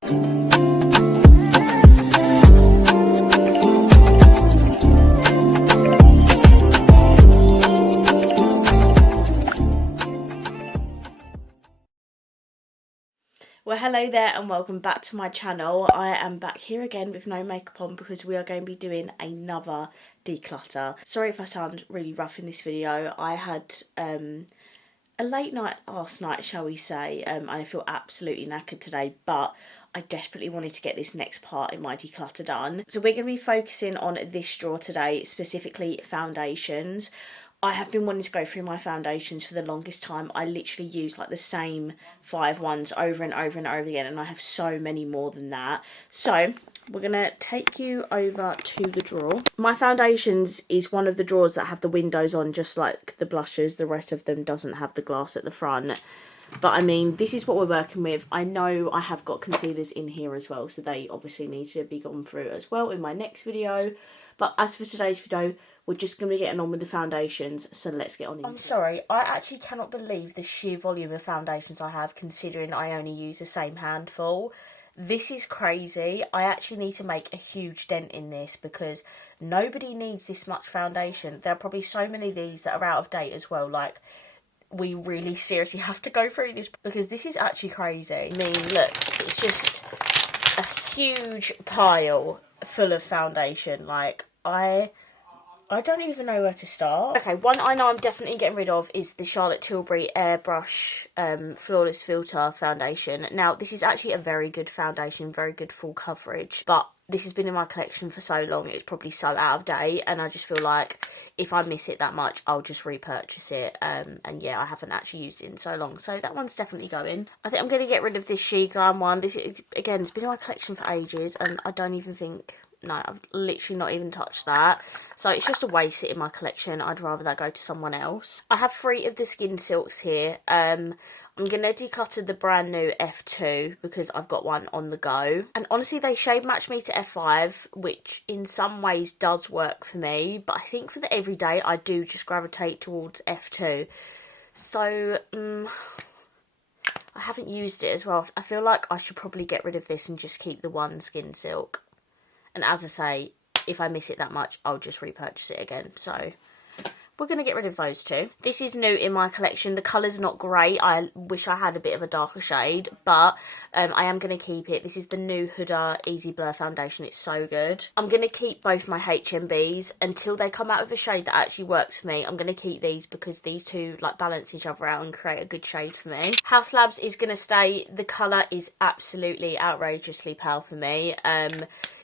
Well, hello there and welcome back to my channel. I am back here again with no makeup on because we are going to be doing another declutter. Sorry if I sound really rough in this video. I had a late night last night, shall we say. I feel absolutely knackered today, but I desperately wanted to get this next part in my declutter done. So we're going to be focusing on this drawer today, specifically foundations. I have been wanting to go through my foundations for the longest time. I literally use like the same 5 ones over and over and over again, and I have so many more than that. So we're going to take you over to the drawer. My foundations is one of the drawers that have the windows on, just like the blushes. The rest of them doesn't have the glass at the front. But I mean, this is what we're working with. I know I have got concealers in here as well, so they obviously need to be gone through as well in my next video. But as for today's video, we're just going to be getting on with the foundations, so let's get on into it. I'm sorry, I actually cannot believe the sheer volume of foundations I have, considering I only use the same handful. This is crazy. I actually need to make a huge dent in this because nobody needs this much foundation. There are probably so many of these that are out of date as well. Like, we really seriously have to go through this because this is actually crazy. I mean, look, it's just a huge pile full of foundation. Like, I don't even know where to start. Okay, one I know I'm definitely getting rid of is the Charlotte Tilbury Airbrush Flawless Filter Foundation. Now, this is actually a very good foundation, very good full coverage, but this has been in my collection for so long, it's probably so out of date, and I just feel like if I miss it that much, I'll just repurchase it. And yeah, I haven't actually used it in so long, so that one's definitely going. I think I'm going to get rid of this She Glam one. This, again, it's been in my collection for ages, and I don't even think... No, I've literally not even touched that. So it's just a waste in my collection. I'd rather that go to someone else. I have 3 of the Skin Silks here. I'm going to declutter the brand new F2 because I've got one on the go. And honestly, they shade match me to F5, which in some ways does work for me. But I think for the everyday, I do just gravitate towards F2. So, I haven't used it as well. I feel like I should probably get rid of this and just keep the one Skin Silk. And as I say, if I miss it that much, I'll just repurchase it again. So we're going to get rid of those 2. This is new in my collection. The colour's not great. I wish I had a bit of a darker shade, but I am going to keep it. This is the new Huda Easy Blur Foundation. It's so good. I'm going to keep both my HMBs until they come out with a shade that actually works for me. I'm going to keep these because these 2 like balance each other out and create a good shade for me. House Labs is going to stay. The colour is absolutely outrageously pale for me.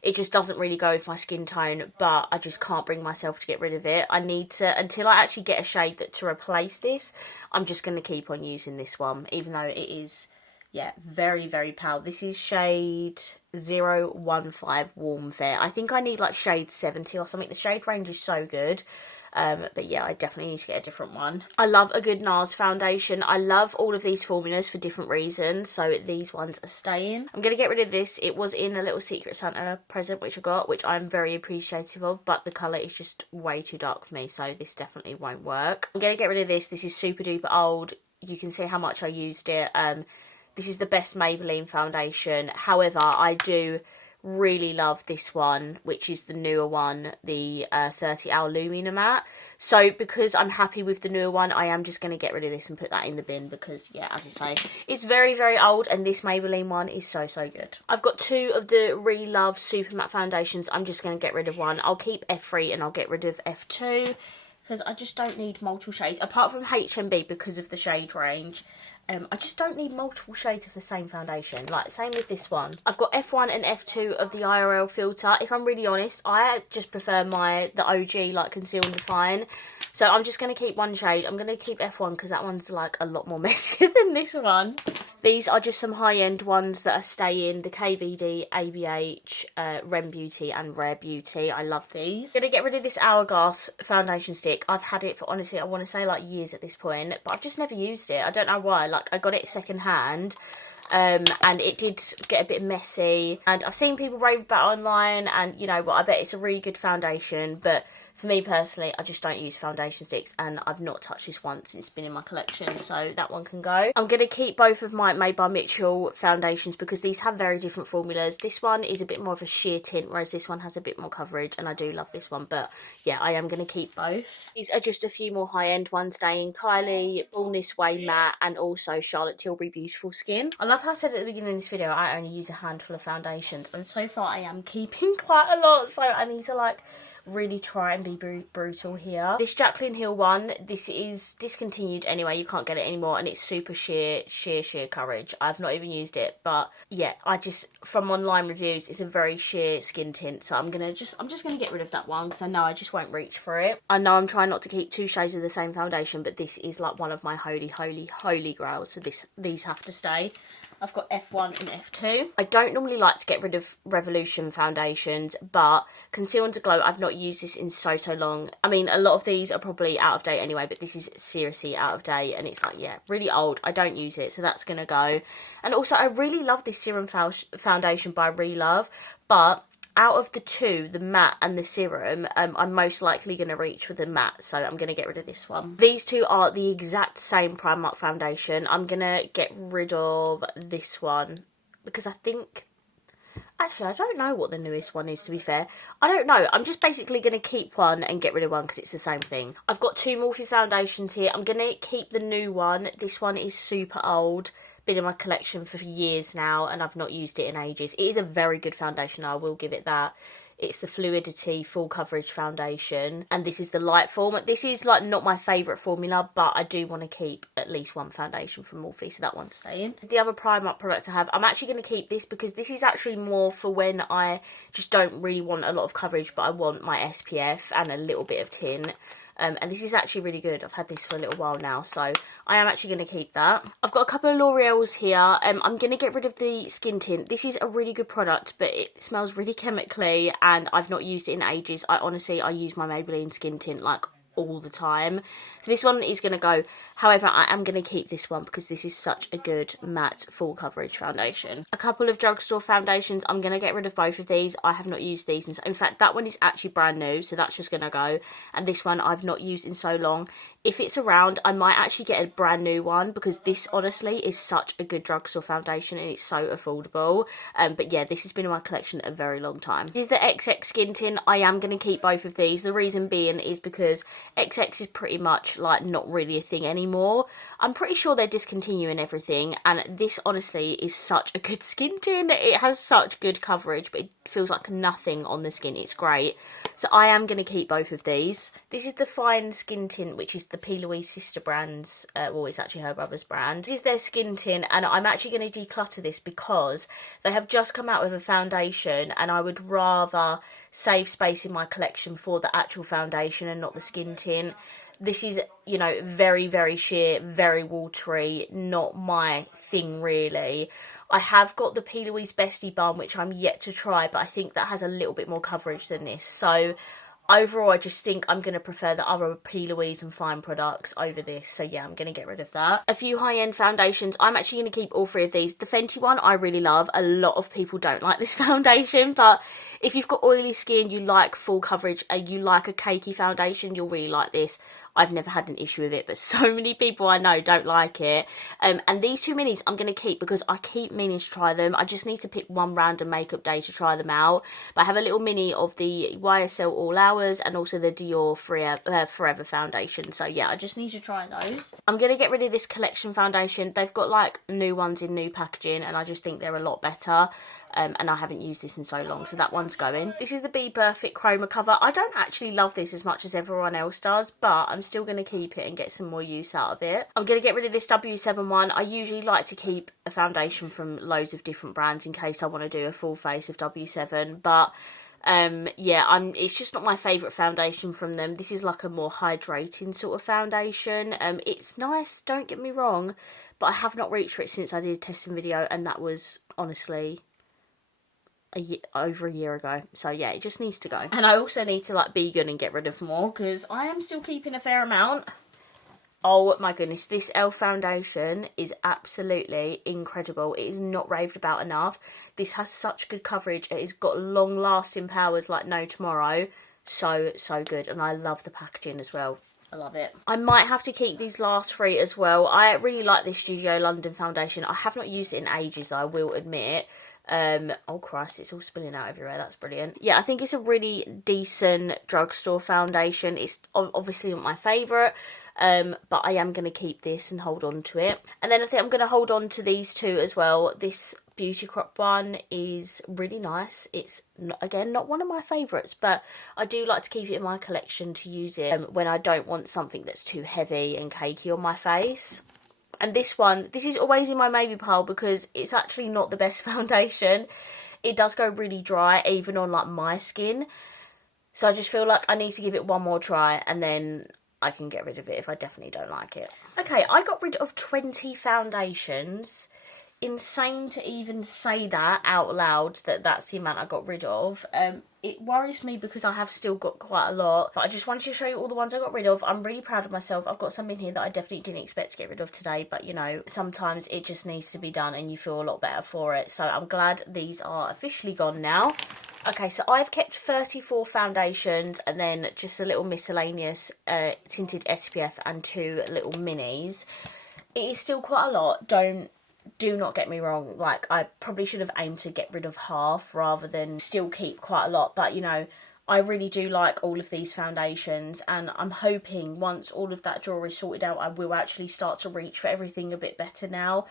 It just doesn't really go with my skin tone, but I just can't bring myself to get rid of it. I need to, until I actually get a shade to replace this, I'm just going to keep on using this one, even though it is, yeah, very, very pale. This is shade 015 Warm Fair. I think I need like shade 70 or something. The shade range is so good. But yeah, I definitely need to get a different one. I love a good NARS foundation. I love all of these formulas for different reasons, so these ones are staying. I'm going to get rid of this. It was in a little Secret Santa present which I got, which I'm very appreciative of, but the colour is just way too dark for me, so this definitely won't work. I'm going to get rid of this. This is super duper old. You can see how much I used it. This is the best Maybelline foundation. However, I do really love this one, which is the newer one, the 30 Hour Lumina Matte. So because I'm happy with the newer one, I am just going to get rid of this and put that in the bin because, yeah, as I say, it's very, very old, and this Maybelline one is so, so good. I've got 2 of the Really Love Super Matte foundations. I'm just going to get rid of one. I'll keep F3 and I'll get rid of F2 because I just don't need multiple shades, apart from HMB because of the shade range. I just don't need multiple shades of the same foundation. Like, same with this one. I've got F1 and F2 of the IRL filter. If I'm really honest, I just prefer the OG, like, Conceal and Define. So I'm just going to keep one shade. I'm going to keep F1 because that one's, like, a lot more messier than this one. These are just some high-end ones that are staying. The KVD, ABH, Rem Beauty and Rare Beauty. I love these. I'm going to get rid of this Hourglass foundation stick. I've had it for, honestly, I want to say, like, years at this point. But I've just never used it. I don't know why. Like, I got it second hand. And it did get a bit messy. And I've seen people rave about it online. And, you know what, I bet it's a really good foundation. But for me personally, I just don't use foundation sticks, and I've not touched this once since it's been in my collection, so that one can go. I'm going to keep both of my Made by Mitchell foundations because these have very different formulas. This one is a bit more of a sheer tint, whereas this one has a bit more coverage, and I do love this one, but yeah, I am going to keep both. These are just a few more high-end ones, staying Kylie, Born This Way Matte, and also Charlotte Tilbury Beautiful Skin. I love how I said at the beginning of this video I only use a handful of foundations, and so far I am keeping quite a lot, so I need to like really try and be brutal here. This Jaclyn Hill one, this is discontinued anyway, you can't get it anymore, and it's super sheer courage. I've not even used it, but yeah, I just, from online reviews, it's a very sheer skin tint, so I'm just gonna get rid of that one because I know I just won't reach for it. I know I'm trying not to keep 2 shades of the same foundation, but this is like one of my holy grails, so these have to stay. I've got F1 and F2. I don't normally like to get rid of Revolution foundations, but Conceal and Glow, I've not used this in so long. I mean, a lot of these are probably out of date anyway, but this is seriously out of date, and it's like, yeah, really old. I don't use it, so that's going to go. And also, I really love this serum foundation by Relove, but out of the two, the matte and the serum, I'm most likely going to reach for the matte, so I'm going to get rid of this one. These two are the exact same Primark foundation. I'm going to get rid of this one because I think... Actually, I don't know what the newest one is, to be fair. I don't know. I'm just basically going to keep one and get rid of one because it's the same thing. I've got 2 Morphe foundations here. I'm going to keep the new one. This one is super old. Been in my collection for years now, and I've not used it in ages. It is a very good foundation, I will give it that. It's the Fluidity Full Coverage Foundation, and this is the light form. This is like not my favourite formula, but I do want to keep at least one foundation from Morphe, so that one's staying. The other Primark product I have, I'm actually going to keep this because this is actually more for when I just don't really want a lot of coverage, but I want my SPF and a little bit of tint. And this is actually really good. I've had this for a little while now, so I am actually going to keep that. I've got a couple of L'Oreal's here. I'm going to get rid of the skin tint. This is a really good product, but it smells really chemically, and I've not used it in ages. I use my Maybelline skin tint like all the time. So this one is going to go. However, I am going to keep this one because this is such a good matte full coverage foundation. A couple of Drugstore foundations. I'm going to get rid of both of these. I have not used these. In fact, that one is actually brand new, so that's just going to go. And this one I've not used in so long. If it's around, I might actually get a brand new one because this honestly is such a good Drugstore foundation and it's so affordable. But yeah, this has been in my collection a very long time. This is the XX Skin Tint. I am going to keep both of these. The reason being is because XX is pretty much like not really a thing anymore. I'm pretty sure they're discontinuing everything, and this honestly is such a good skin tint. It has such good coverage, but it feels like nothing on the skin. It's great. So I am going to keep both of these. This is the Fine Skin Tint, which is the P. Louise sister brand's, well, it's actually her brother's brand. This is their skin tint, and I'm actually going to declutter this because they have just come out with a foundation, and I would rather save space in my collection for the actual foundation and not the skin tint. This is, you know, very sheer, very watery, not my thing really. I have got the P. Louise Bestie Balm, which I'm yet to try, but I think that has a little bit more coverage than this. So overall, I just think I'm going to prefer the other P. Louise and Fine products over this. So yeah, I'm going to get rid of that. A few high-end foundations. I'm actually going to keep all 3 of these. The Fenty one I really love. A lot of people don't like this foundation, but if you've got oily skin, you like full coverage, and you like a cakey foundation, you'll really like this. I've never had an issue with it, but so many people I know don't like it. And these 2 minis I'm going to keep because I keep meaning to try them. I just need to pick one random makeup day to try them out. But I have a little mini of the YSL All Hours and also the Dior Forever foundation. So yeah, I just need to try those. I'm going to get rid of this Collection foundation. They've got like new ones in new packaging, and I just think they're a lot better. And I haven't used this in so long, so that one's going. This is the Be Perfect Chroma cover. I don't actually love this as much as everyone else does, but I'm still going to keep it and get some more use out of it. I'm going to get rid of this W7 one. I usually like to keep a foundation from loads of different brands in case I want to do a full face of W7, but yeah, it's just not my favourite foundation from them. This is like a more hydrating sort of foundation. It's nice, don't get me wrong, but I have not reached for it since I did a testing video, and that was honestly over a year ago. So yeah, it just needs to go. And I also need to like be good and get rid of more because I am still keeping a fair amount. Oh my goodness, this e.l.f. foundation is absolutely incredible. It is not raved about enough. This has such good coverage. It has got long lasting powers like no tomorrow. So good, and I love the packaging as well. I love it. I might have to keep these last 3 as well. I really like this Studio London foundation. I have not used it in ages, I will admit. Oh Christ, it's all spilling out everywhere. That's brilliant. Yeah, I think it's a really decent drugstore foundation. It's obviously not my favourite, but I am going to keep this and hold on to it. And then I think I'm going to hold on to these 2 as well. This Beauty Crop one is really nice. It's, again, not one of my favourites, but I do like to keep it in my collection to use it when I don't want something that's too heavy and cakey on my face. And this one, this is always in my maybe pile because it's actually not the best foundation. It does go really dry, even on like my skin. So I just feel like I need to give it one more try, and then I can get rid of it if I definitely don't like it. Okay, I got rid of 20 foundations. Insane to even say that out loud, that's the amount I got rid of. It worries me because I have still got quite a lot, but I just wanted to show you all the ones I got rid of. I'm really proud of myself. I've got some in here that I definitely didn't expect to get rid of today, but you know, sometimes it just needs to be done and you feel a lot better for it. So I'm glad these are officially gone now. Okay, so I've kept 34 foundations and then just a little miscellaneous tinted SPF and 2 little minis. It is still quite a lot. Do not get me wrong, like I probably should have aimed to get rid of half rather than still keep quite a lot, but you know, I really do like all of these foundations, and I'm hoping once all of that drawer is sorted out I will actually start to reach for everything a bit better now.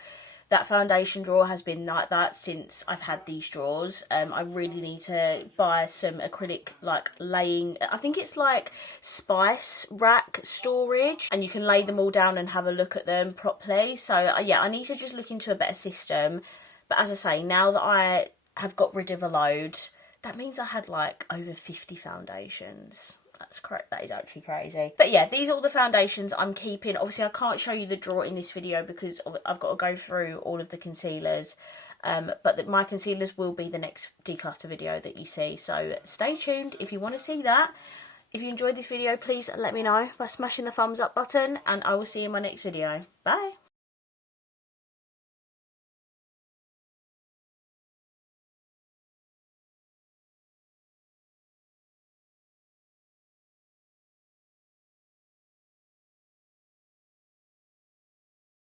That foundation drawer has been like that since I've had these drawers. I really need to buy some acrylic like laying, I think it's like spice rack storage, and you can lay them all down and have a look at them properly. So yeah, I need to just look into a better system. But as I say, now that I have got rid of a load, that means I had like over 50 foundations. That's correct. That is actually crazy. But yeah, these are all the foundations I'm keeping. Obviously, I can't show you the drawer in this video because I've got to go through all of the concealers. But my concealers will be the next declutter video that you see. So stay tuned if you want to see that. If you enjoyed this video, please let me know by smashing the thumbs up button. And I will see you in my next video. Bye.